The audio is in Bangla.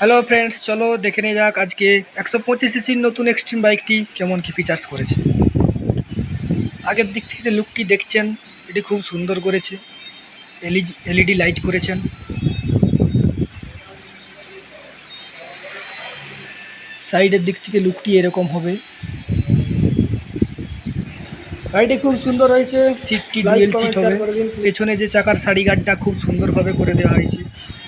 হ্যালো ফ্রেন্ডস, চলো দেখে নিয়ে যাক আজকে 125 সিসির নতুন এক্সট্রিম বাইকটি কেমন কি ফিচার্স করেছে। আগের দিক থেকে লুকটি দেখছেন, এটি খুব সুন্দর করেছে। এলইডি লাইট করেছেন। সাইডের দিক থেকে লুকটি এরকম হবে। গাড়িটি খুব সুন্দর হয়েছে। সিটটি ডুয়েল সিট হবে। পেছনে যে চাকার সারি গার্ডটা খুব সুন্দরভাবে করে দেওয়া হয়েছে।